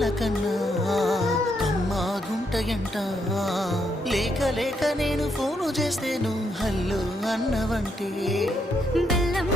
పాల కన్నా కమ్మాగుంటయంట. లేక లేక నేను ఫోను చేస్తేను హల్లో అన్నవంటే బెల్లం